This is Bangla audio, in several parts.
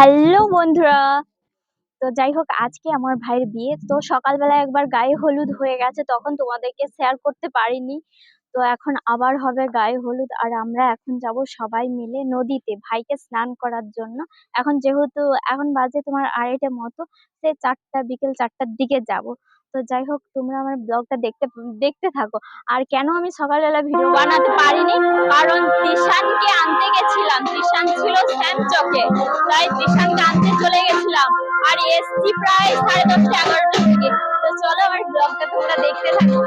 হ্যালো বন্ধুরা। তো যাই হোক, আজকে আমার ভাইয়ের বিয়ে। তো সকালবেলা একবার গায়ে হলুদ হয়ে গেছে, তখন তোমাদেরকে শেয়ার করতে পারিনি। তো এখন আবার হবে গায়ে হলুদ আর আমরা এখন যাব সবাই মিলে নদীতে ভাইকে স্নান করার জন্য। এখন যেহেতু এখন বাজে তোমার আড়াইটে মতো, সে চারটা, বিকেল চারটার দিকে যাব। তো যাই হোক, তোমরা আমার ব্লগটা দেখতে দেখতে থাকো। আর কেন আমি সকালবেলা ভিডিও বানাতে পারিনি? কারণ ত্রিশানকে আনতে গেছিলাম। ত্রিশান ছিল শ্যামচকে তাই ত্রিশানকে আনতে চলে গেছিলাম। আর এসছি প্রায় সাড়ে দশটা এগারোটার দিকে তো চলো আমার ব্লগটা তোমরা দেখতে থাকো।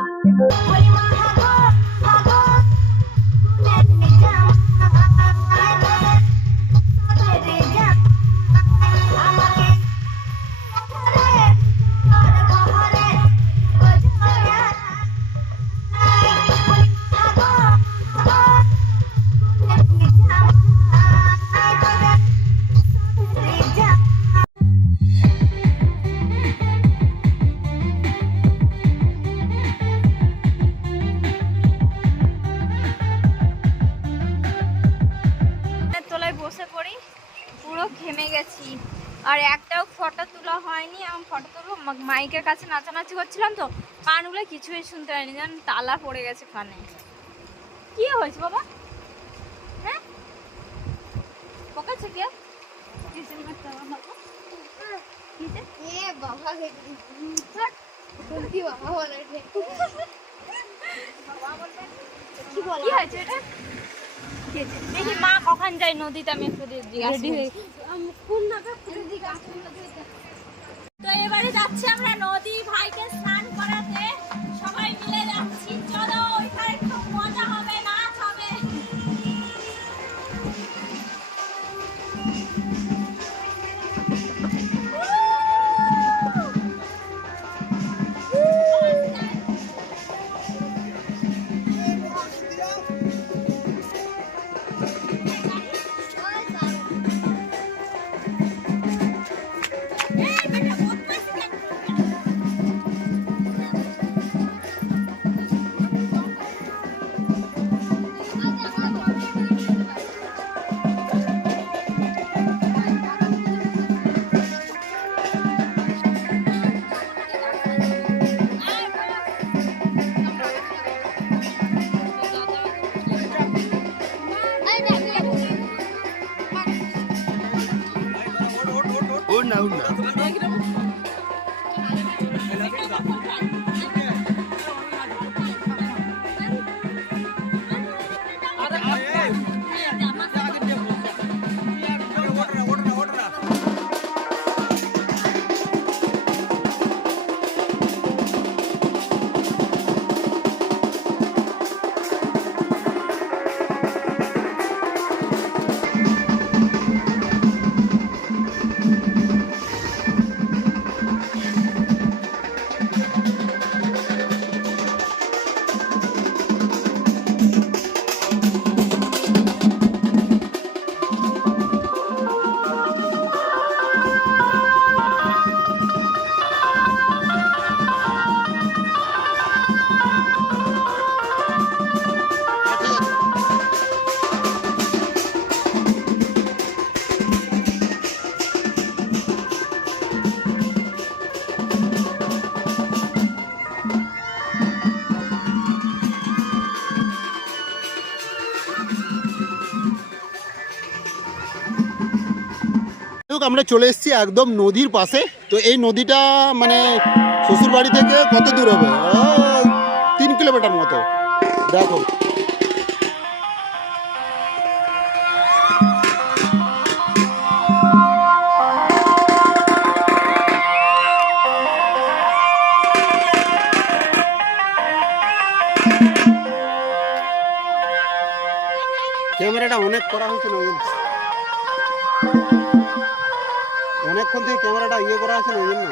মাইকের কাছে নাচানাচি করছিলাম তো কানগুলো কিছুই শুনতে পাইনি জান তালা পড়ে গেছে কানে। কি হয়েছে বাবা? হ্যাঁ? পকেছে কে হয়েছে এটা? দেখি মা কখন যায় নদীতে আমি একটু দিয়ে জিজ্ঞাসা। তো এবারে যাচ্ছি আমরা নদী ভাইকে স্নান করাতে। সবাই মিলে যাচ্ছি। আমরা চলে এসেছি একদম নদীর পাশে। তো এই নদীটা মানে শ্বশুর বাড়ি থেকে কত দূর হবে? তিন কিলোমিটার মতো। দেখো। ক্যামেরাটা অনেক করা হয়েছে অনেকক্ষণ থেকে ক্যামেরাটা ইয়ে করা আছে না ওই জন্য।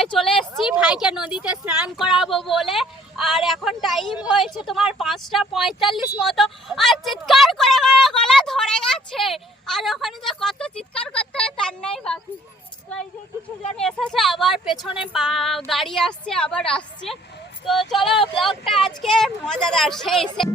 সবাই চলে এসেছি। ভাইকে নদীতে স্নান করাবো বলে। আর এখন টাইম হয়েছে তোমার পাঁচটা পঁয়তাল্লিশ মতো। আর চিৎকার করে গলা ধরে গেছে। আর ওখানে যে কত চিৎকার করতে হয় তার নাই বাকি। কিছু জন এসেছে, আবার পেছনে গাড়ি আসছে, আবার আসছে। তো চলো ব্লগটা আজকে মজাদার সেই সেই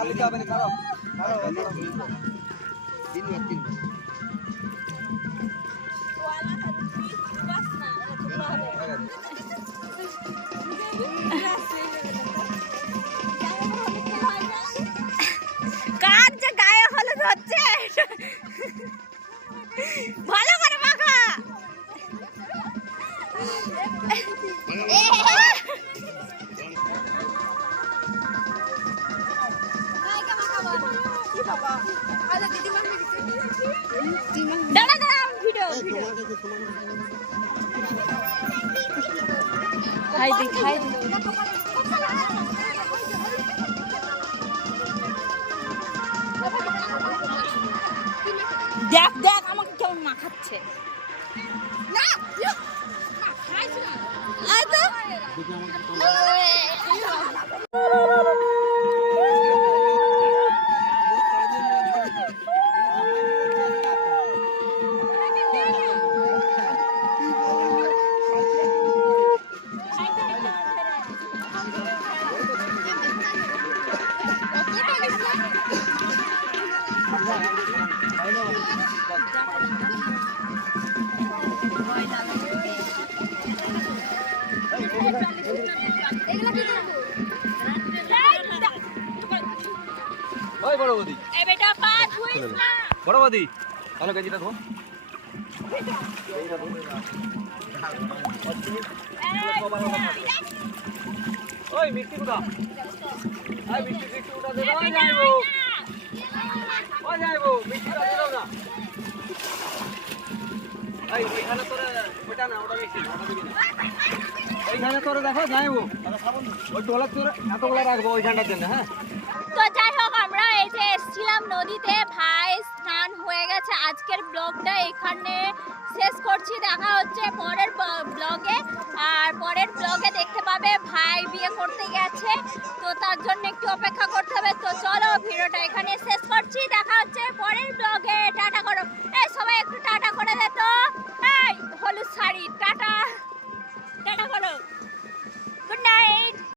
কার খাই দি দেখ দেখ আমাকে কেমন মাখাচ্ছে না ওই বড় বৌদি। এ বেটা পা ধুইস না। বড় বৌদি তাহলে কেজিটা ধো। ওই মিষ্টি কুটা ওই মিষ্টি মিষ্টি কুটা দে যাইবো যাই হোক, আমরা এই এসেছিলাম নদীতে। ভাই, স্নান হয়ে গেছে। আজকের ব্লগটা এখানে শেষ করছি। দেখা হচ্ছে পরের ব্লগে আর পরের ব্লগে দেখতে পাবে ভাই বিয়ে করতে গেছে। তার জন্য একটু অপেক্ষা করতে হবে। তো চলো ভিডিওটা এখানে শেষ করছি। দেখা হচ্ছে পরের ব্লগে টাটা করো। এই সবাই একটু টাটা করে দে তো। এই হলুদ শাড়ি।